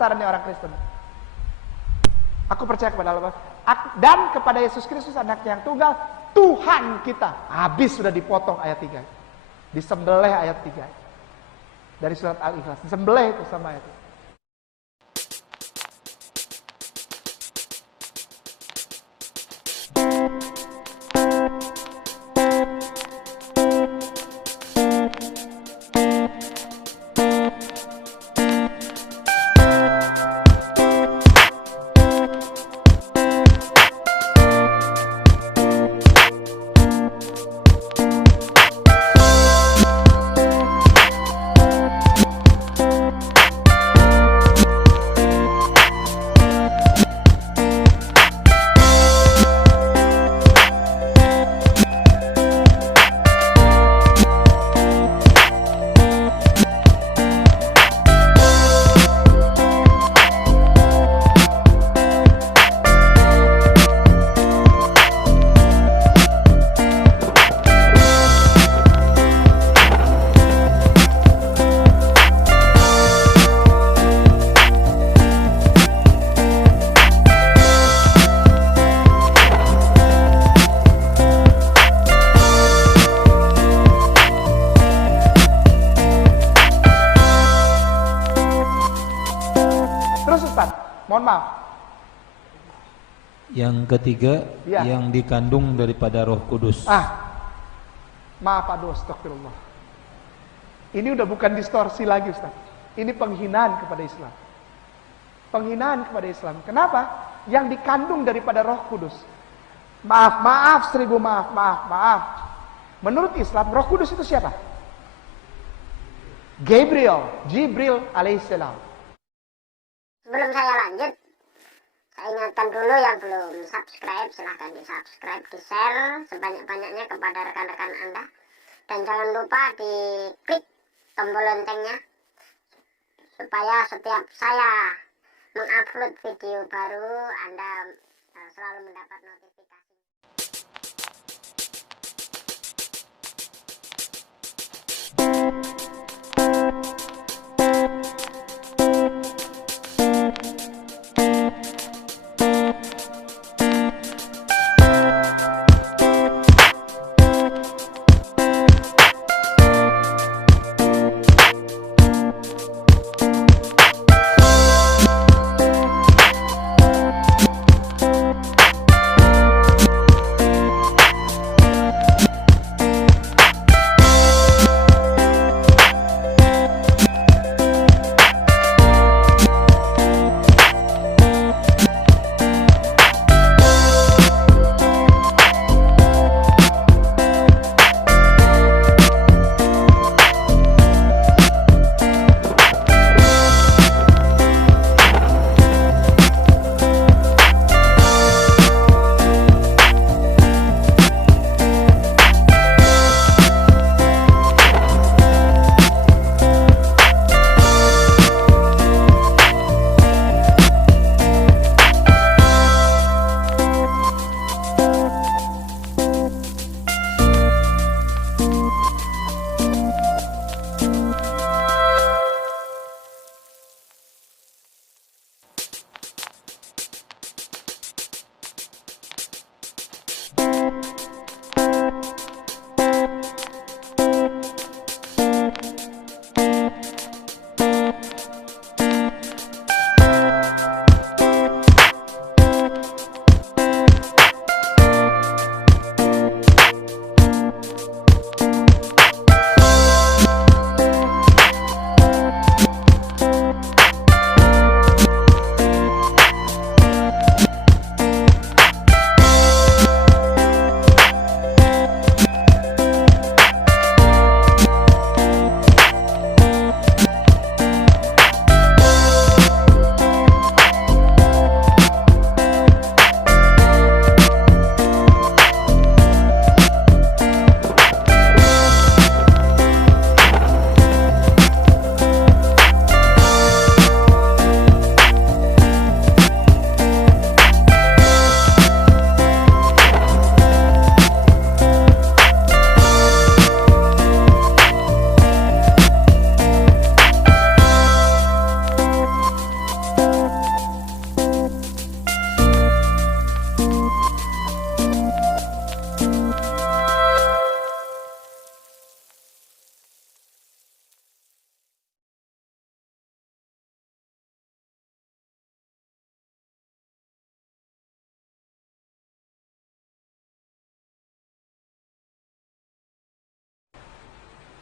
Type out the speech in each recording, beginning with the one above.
kebesarannya orang Kristen. Aku percaya kepada Allah dan kepada Yesus Kristus anaknya yang tunggal, Tuhan kita. Habis sudah dipotong ayat 3. Disembelih ayat 3. Dari surat Al-Ikhlas. Disembelih itu sama ayat 3. Mohon maaf. Yang ketiga, ya, yang dikandung daripada Roh Kudus. Maaf aduh, astagfirullah. Ini udah bukan distorsi lagi, Ustaz. Ini penghinaan kepada Islam. Penghinaan kepada Islam. Kenapa? Yang dikandung daripada Roh Kudus. Maaf, 1000 maaf. Menurut Islam, Roh Kudus itu siapa? Jibril alaihissalam. Sebelum saya lanjut, saya ingatkan dulu yang belum subscribe, silahkan di subscribe, di share sebanyak-banyaknya kepada rekan-rekan Anda. Dan jangan lupa di klik tombol loncengnya, supaya setiap saya mengupload video baru, Anda selalu mendapat notifikasi.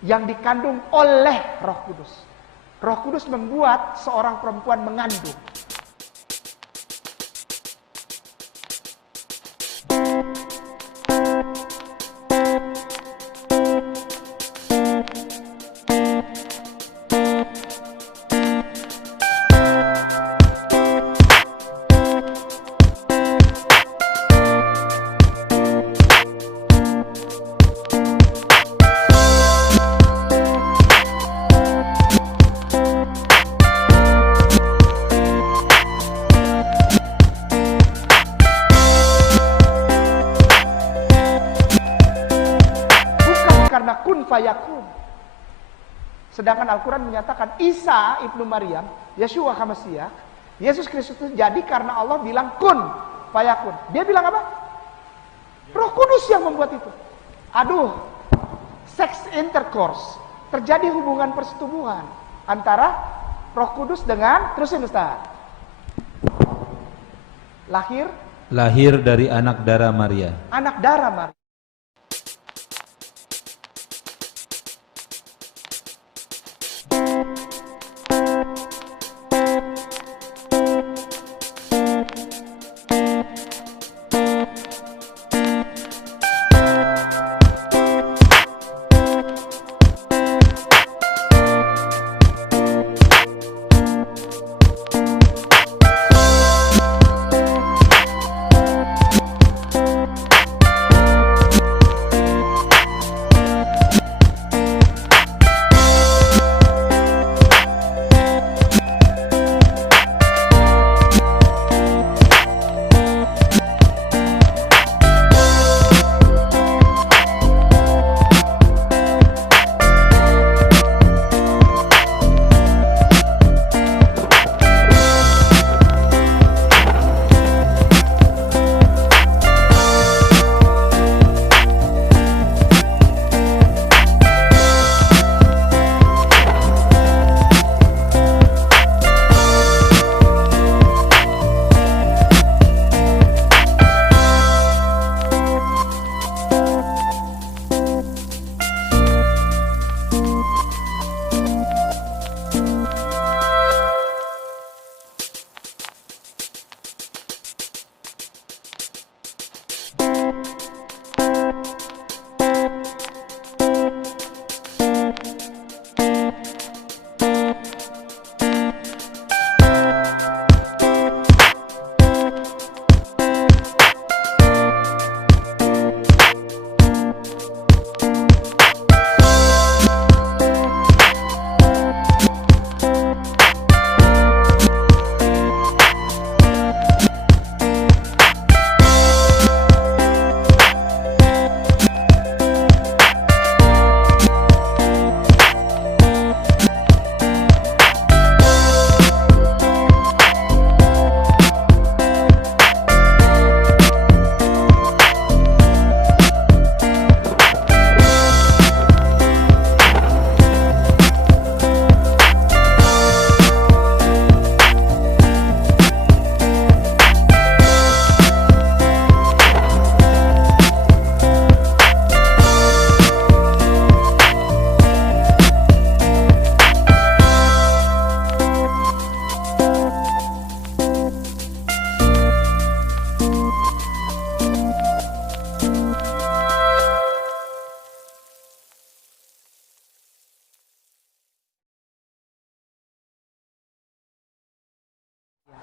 yang dikandung oleh Roh Kudus. Roh Kudus membuat seorang perempuan mengandung. Kun fayakun. Sedangkan Al-Quran menyatakan Isa ibnu Maryam, Yeshua HaMashiach, Yesus Kristus itu jadi karena Allah bilang kun fayakun. Dia bilang apa? Roh Kudus yang membuat itu. Aduh, sex intercourse, terjadi hubungan persetubuhan antara Roh Kudus dengan, terusin Ustaz. Lahir dari anak darah Maria. Anak darah Maria.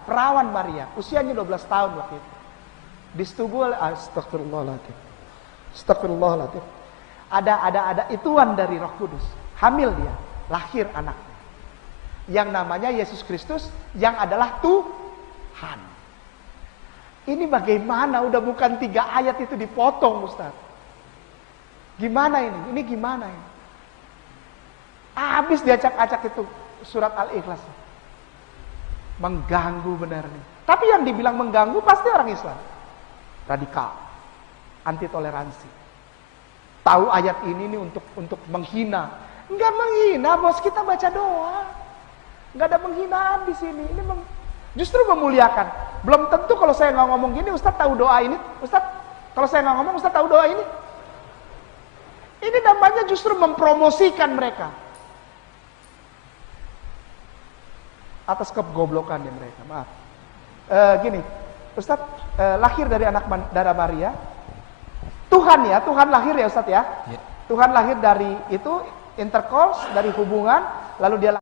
Perawan Maria, usianya 12 tahun waktu itu. Disetubuh oleh Astagfirullahaladzim. Ada ituan dari Roh Kudus. Hamil dia, lahir anaknya. Yang namanya Yesus Kristus yang adalah Tuhan. Ini bagaimana udah bukan 3 ayat itu dipotong, Ustaz. Gimana ini? Ini gimana ini? Habis diacak-acak itu surat Al-Ikhlas. Mengganggu benar nih. Tapi yang dibilang mengganggu pasti orang Islam. Radikal. Anti toleransi. Tahu ayat ini nih untuk menghina. Enggak menghina, bos, kita baca doa. Enggak ada penghinaan di sini. Ini justru memuliakan. Belum tentu kalau saya nggak ngomong gini, Ustaz tahu doa ini. Ustaz, kalau saya nggak ngomong, Ustaz tahu doa ini. Ini namanya justru mempromosikan mereka atas kegoblokannya mereka. Maaf. Gini, Ustaz, lahir dari anak darah Maria. Tuhan ya, Tuhan lahir ya Ustaz ya. Ya. Tuhan lahir dari itu intercourse, dari hubungan, lalu dia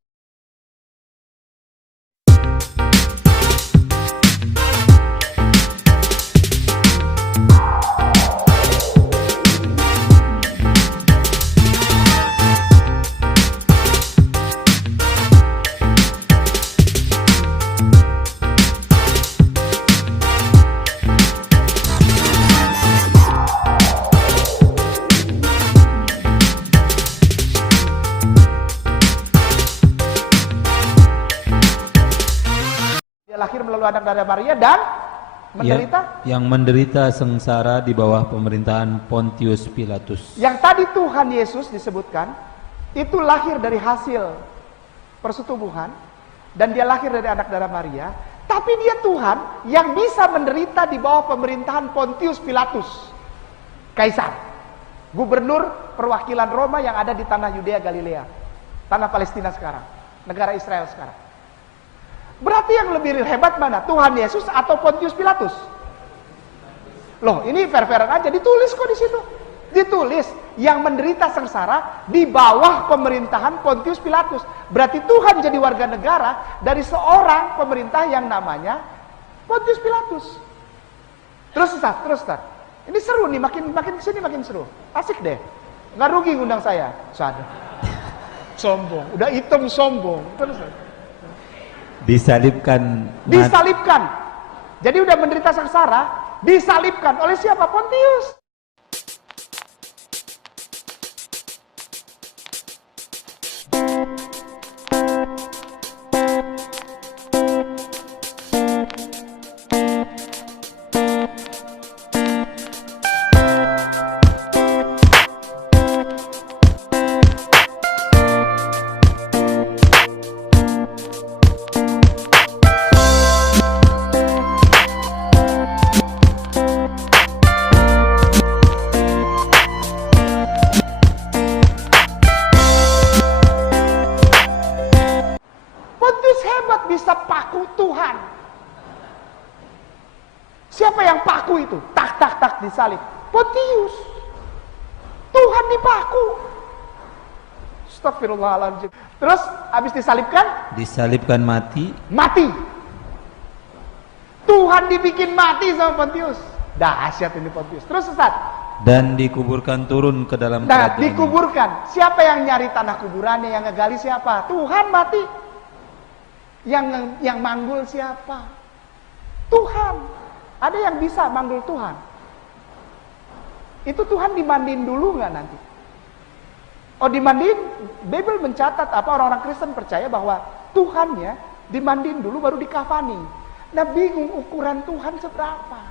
lahir melalui anak darah Maria dan menderita. Yang menderita sengsara di bawah pemerintahan Pontius Pilatus. Yang tadi Tuhan Yesus disebutkan, itu lahir dari hasil persetubuhan, dan dia lahir dari anak darah Maria, tapi dia Tuhan yang bisa menderita di bawah pemerintahan Pontius Pilatus, Kaisar, gubernur perwakilan Roma yang ada di tanah Yudea Galilea, tanah Palestina sekarang, negara Israel sekarang. Berarti yang lebih hebat mana? Tuhan Yesus atau Pontius Pilatus? Loh, ini fair-fairan aja, ditulis kok di situ. Ditulis yang menderita sengsara di bawah pemerintahan Pontius Pilatus. Berarti Tuhan jadi warga negara dari seorang pemerintah yang namanya Pontius Pilatus. Terus Ustaz. Ini seru nih, makin kesini makin seru. Asik deh. Nggak rugi ngundang saya. Sadar. Sombong, udah hitam sombong. Terus. Disalibkan. Jadi udah menderita sengsara, disalibkan oleh siapa? Pontius. Bisa paku Tuhan. Siapa yang paku itu? Tak disalib. Pontius. Tuhan dipaku. Astagfirullahaladzim. Terus habis disalibkan? Disalibkan mati. Mati. Tuhan dibikin mati sama Pontius. Dahsyat ini Pontius. Terus Ustaz. Dan dikuburkan turun ke dalam Nah, kerajaan. dikuburkan. Siapa yang nyari tanah kuburannya, yang ngegali siapa? Tuhan mati. Yang manggul siapa? Tuhan. Ada yang bisa manggul Tuhan. Itu Tuhan dimandiin dulu nggak nanti? Oh, dimandiin. Bible mencatat apa, orang-orang Kristen percaya bahwa Tuhannya dimandiin dulu baru dikafani. Nah, bingung ukuran Tuhan seberapa?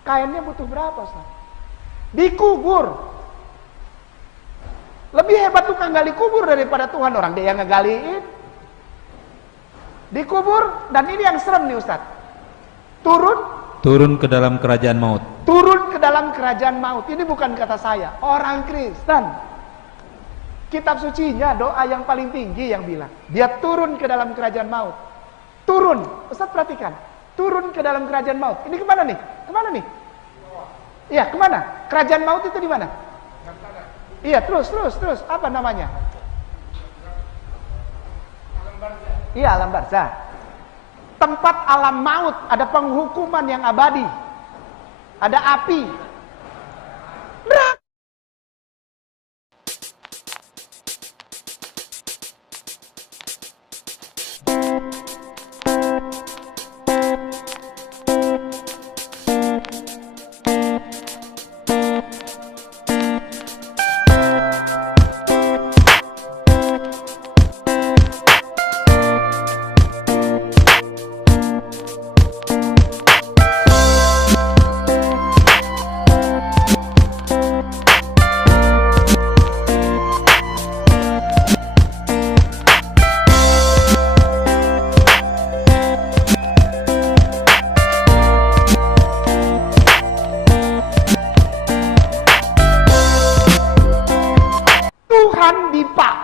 Kainnya butuh berapa, Ustaz? Dikubur. Lebih hebat tukang gali kubur daripada Tuhan, orang dia yang ngegaliin. Dikubur, dan ini yang serem nih Ustaz. Turun ke dalam kerajaan maut. Turun ke dalam kerajaan maut. Ini bukan kata saya, orang Kristen. Kitab sucinya, doa yang paling tinggi yang bilang, dia turun ke dalam kerajaan maut. Turun, Ustaz perhatikan. Turun ke dalam kerajaan maut. Ini kemana nih? Kemana nih? Iya, kemana? Kerajaan maut itu di mana? Iya, terus. Apa namanya? Iya, alam barzah. Tempat alam maut, ada penghukuman yang abadi. Ada api. Neraka.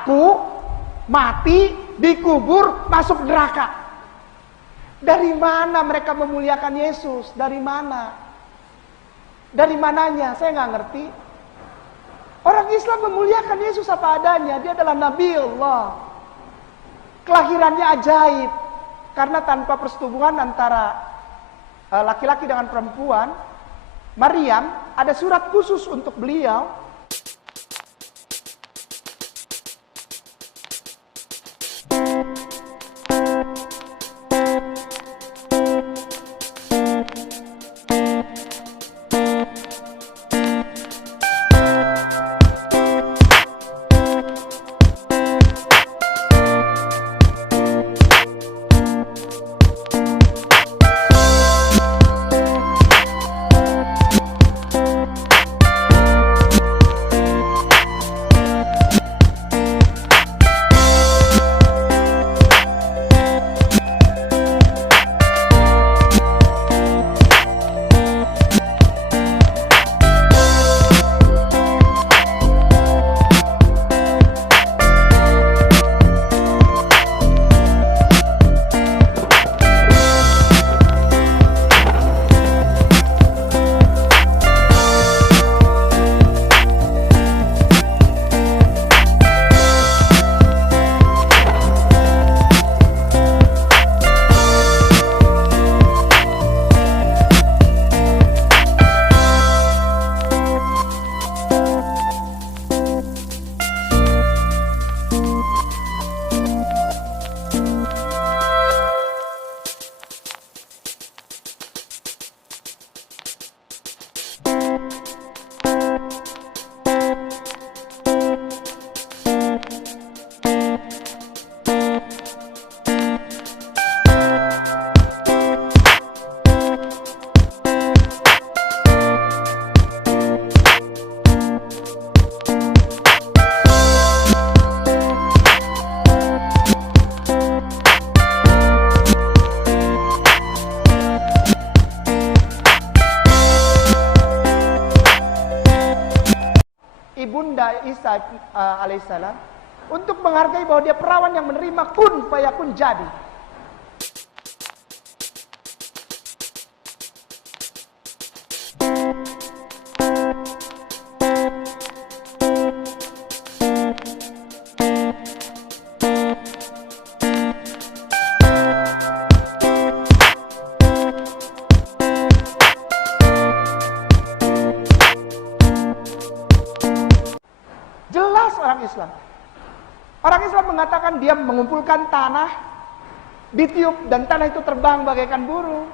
Aku mati, dikubur, masuk neraka. Dari mana mereka memuliakan Yesus? Dari mana? Dari mananya? Saya nggak ngerti. Orang Islam memuliakan Yesus apa adanya. Dia adalah Nabi Allah. Kelahirannya ajaib. Karena tanpa persetubuhan antara laki-laki dengan perempuan, Maryam ada surat khusus untuk beliau. Ibunda Isa alaihissalam untuk menghargai bahwa dia perawan yang menerima kun fayakun jadi. Jelas orang Islam. Orang Islam mengatakan dia mengumpulkan tanah, ditiup dan tanah itu terbang bagaikan burung.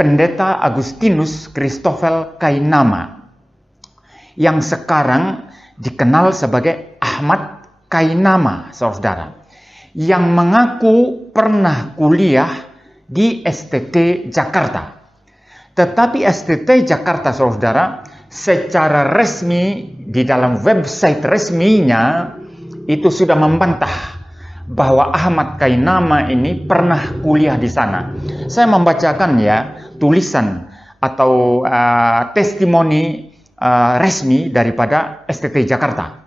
Pendeta Agustinus Christoffel Kainama yang sekarang dikenal sebagai Ahmad Kainama, saudara, yang mengaku pernah kuliah di STT Jakarta. Tetapi STT Jakarta, saudara, secara resmi di dalam website resminya itu sudah membantah bahwa Ahmad Kainama ini pernah kuliah di sana. Saya membacakan ya tulisan atau testimoni resmi daripada STT Jakarta.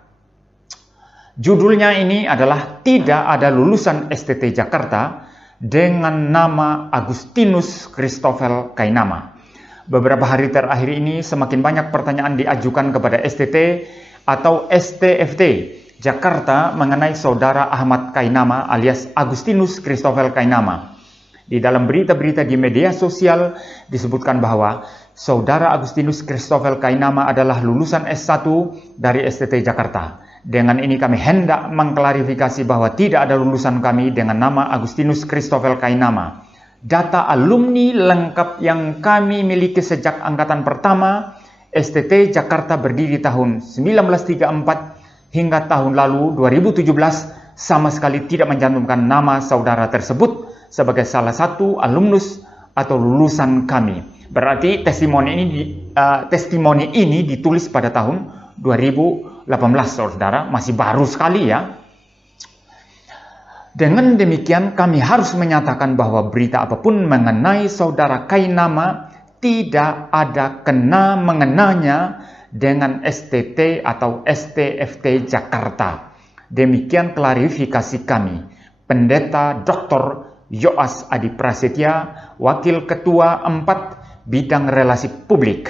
Judulnya ini adalah "Tidak ada lulusan STT Jakarta dengan nama Agustinus Christoffel Kainama". Beberapa hari terakhir ini semakin banyak pertanyaan diajukan kepada STT atau STFT Jakarta mengenai saudara Ahmad Kainama alias Agustinus Christoffel Kainama. Di dalam berita-berita di media sosial disebutkan bahwa saudara Agustinus Christoffel Kainama adalah lulusan S1 dari STT Jakarta. Dengan ini kami hendak mengklarifikasi bahwa tidak ada lulusan kami dengan nama Agustinus Christoffel Kainama. Data alumni lengkap yang kami miliki sejak angkatan pertama STT Jakarta berdiri tahun 1934 hingga tahun lalu 2017 sama sekali tidak mencantumkan nama saudara tersebut sebagai salah satu alumnus atau lulusan kami. Berarti testimoni ini ditulis pada tahun 2018, saudara, masih baru sekali ya. Dengan demikian kami harus menyatakan bahwa berita apapun mengenai saudara Kainama tidak ada kena-mengenanya dengan STT atau STFT Jakarta. Demikian klarifikasi kami. Pendeta Dr. Yoas Adi Prasetya, Wakil Ketua 4 Bidang Relasi Publik.